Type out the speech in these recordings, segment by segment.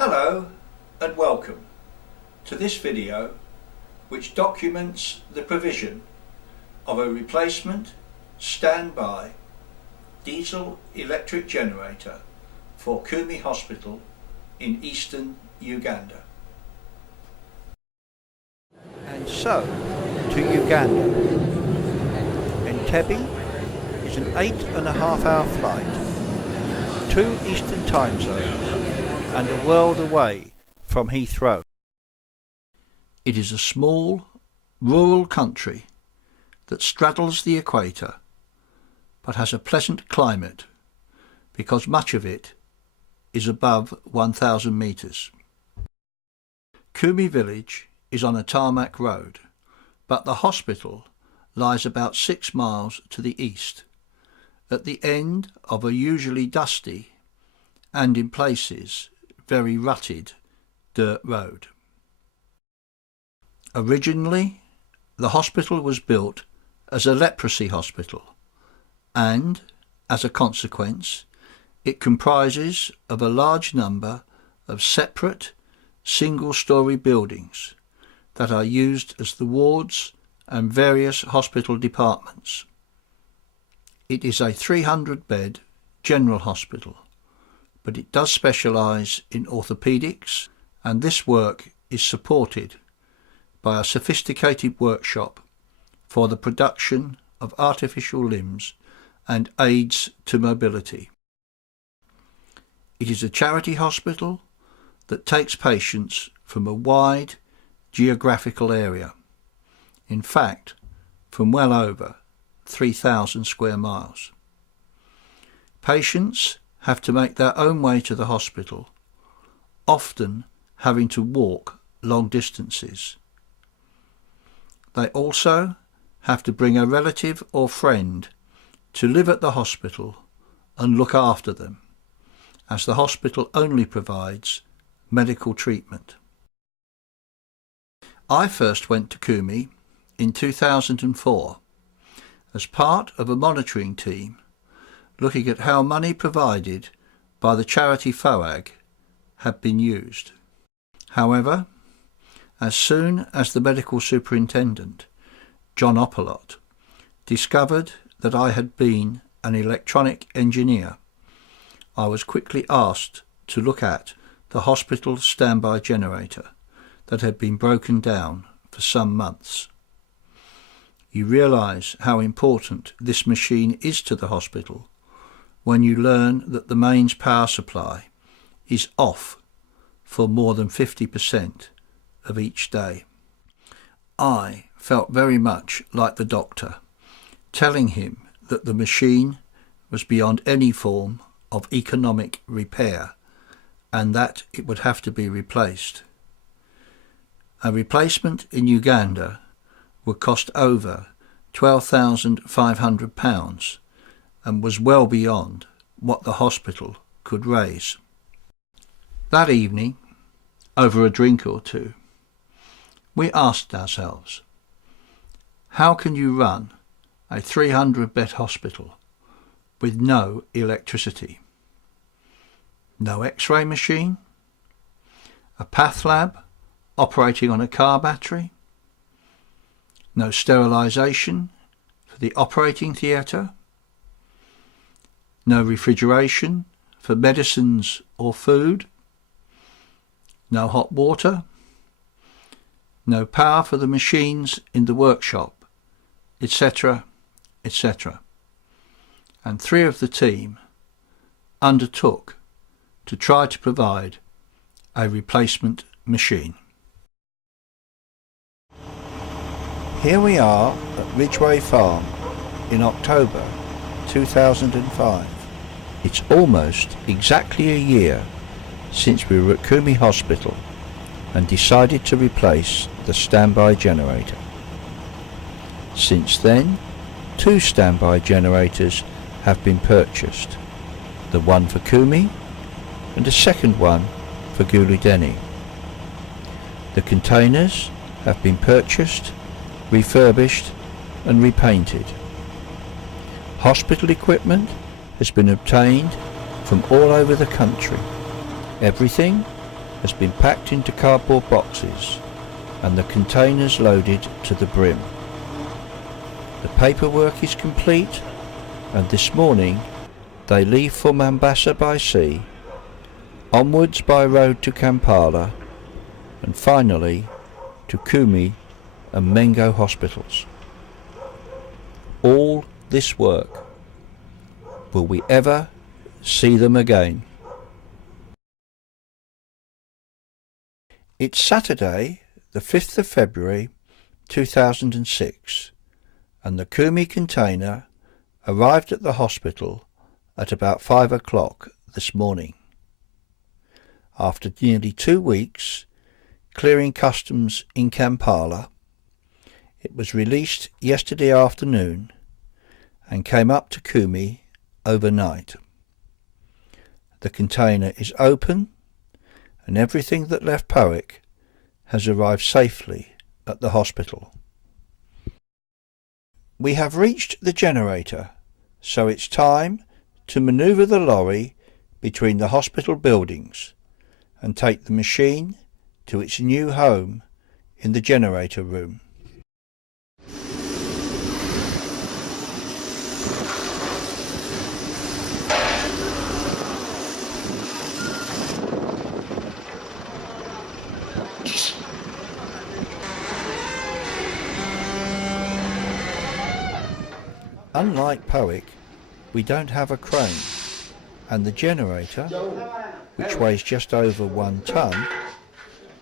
Hello and welcome to this video which documents the provision of a replacement standby diesel electric generator for Kumi Hospital in Eastern Uganda. And so to Uganda. Entebbe is an 8.5-hour flight, 2 Eastern time zones and a world away from Heathrow. It is a small, rural country that straddles the equator but has a pleasant climate because much of it is above 1,000 metres. Kumi village is on a tarmac road, but the hospital lies about 6 miles to the east, at the end of a usually dusty and in places very rutted dirt road. Originally, the hospital was built as a leprosy hospital and, as a consequence, it comprises of a large number of separate single-storey buildings that are used as the wards and various hospital departments. It is a 300-bed general hospital, but it does specialise in orthopaedics, and this work is supported by a sophisticated workshop for the production of artificial limbs and aids to mobility. It is a charity hospital that takes patients from a wide geographical area, in fact from well over 3,000 square miles. Patients have to make their own way to the hospital, often having to walk long distances. They also have to bring a relative or friend to live at the hospital and look after them, as the hospital only provides medical treatment. I first went to Kumi in 2004 as part of a monitoring team looking at how money provided by the charity FOAG had been used. However, as soon as the medical superintendent, John Opolot, discovered that I had been an electronic engineer, I was quickly asked to look at the hospital standby generator that had been broken down for some months. You realise how important this machine is to the hospital when you learn that the mains power supply is off for more than 50% of each day. I felt very much like the doctor, telling him that the machine was beyond any form of economic repair and that it would have to be replaced. A replacement in Uganda would cost over £12,500 and was well beyond what the hospital could raise. That evening, over a drink or two, we asked ourselves, how can you run a 300-bed hospital with no electricity? No X-ray machine? A path lab operating on a car battery? No sterilisation for the operating theatre? No refrigeration for medicines or food? No hot water? No power for the machines in the workshop, etc., etc. And 3 of the team undertook to try to provide a replacement machine. Here we are at Ridgeway Farm in October 2005. It's almost exactly a year since we were at Kumi Hospital and decided to replace the standby generator. Since then, 2 standby generators have been purchased, the one for Kumi and a second one for Guludeni. The containers have been purchased, refurbished and repainted. Hospital equipment has been obtained from all over the country. Everything has been packed into cardboard boxes and the containers loaded to the brim. The paperwork is complete, and this morning they leave for Mombasa by sea, onwards by road to Kampala, and finally to Kumi and Mengo hospitals. All this work. Will we ever see them again? It's Saturday, the 5th of February 2006, and the Kumi container arrived at the hospital at about 5 o'clock this morning. After nearly 2 weeks clearing customs in Kampala, it was released yesterday afternoon and came up to Kumi overnight. The container is open and everything that left Powick has arrived safely at the hospital. We have reached the generator, so it's time to manoeuvre the lorry between the hospital buildings and take the machine to its new home in the generator room. Unlike Powick, we don't have a crane, and the generator, which weighs just over 1 ton,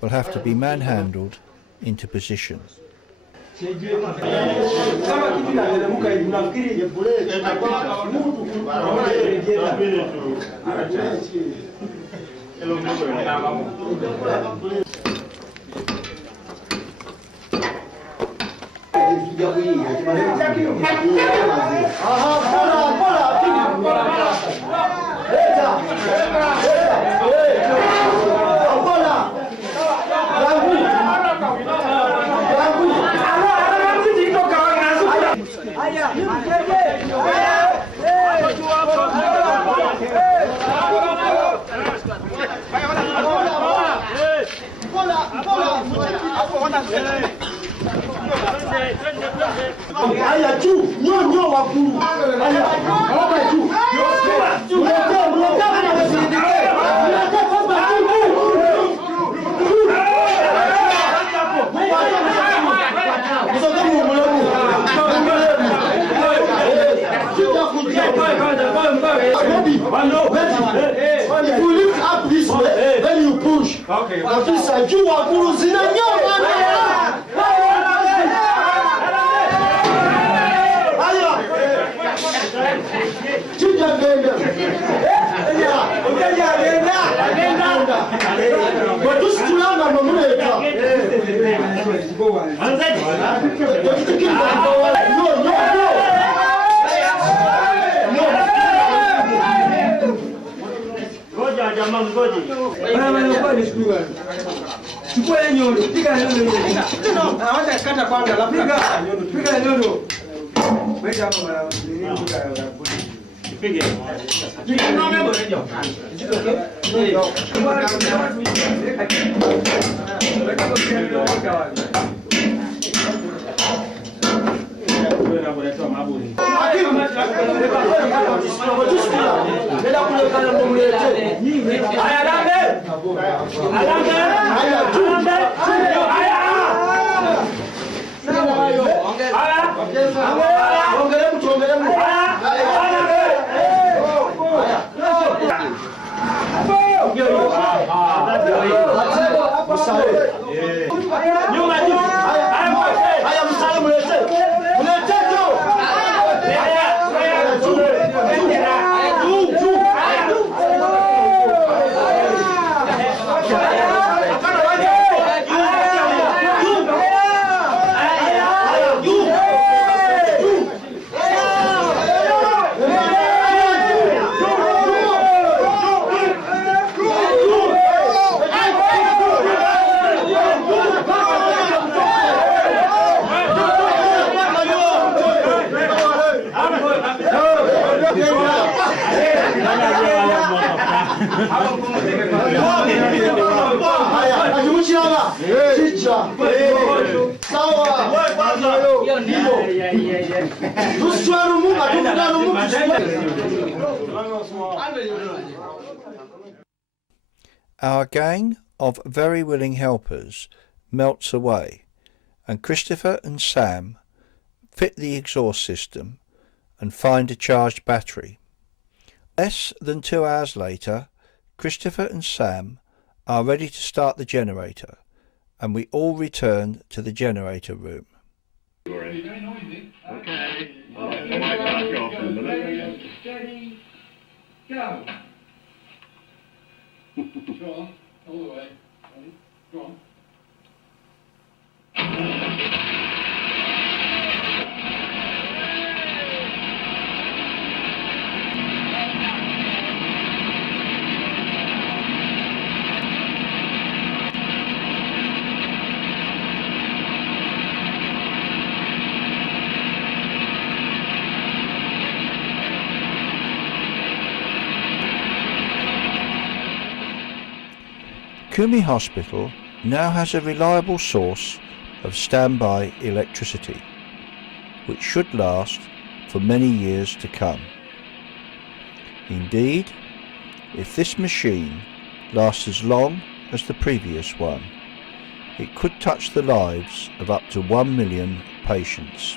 will have to be manhandled into position. If you lift up this way, then you push. Okay. But this side, you are losing Sawa. Chicha. Sawa. Tuswaru munga tumudano Our gang of very willing helpers melts away, and Christopher and Sam fit the exhaust system and find a charged battery. Less than 2 hours later, Christopher and Sam are ready to start the generator, and we all return to the generator room. Okay. I might cut you off in a minute. Steady, go. Go on, all the way. Ready? Go on. Kumi Hospital now has a reliable source of standby electricity, which should last for many years to come. Indeed, if this machine lasts as long as the previous one, it could touch the lives of up to 1 million patients.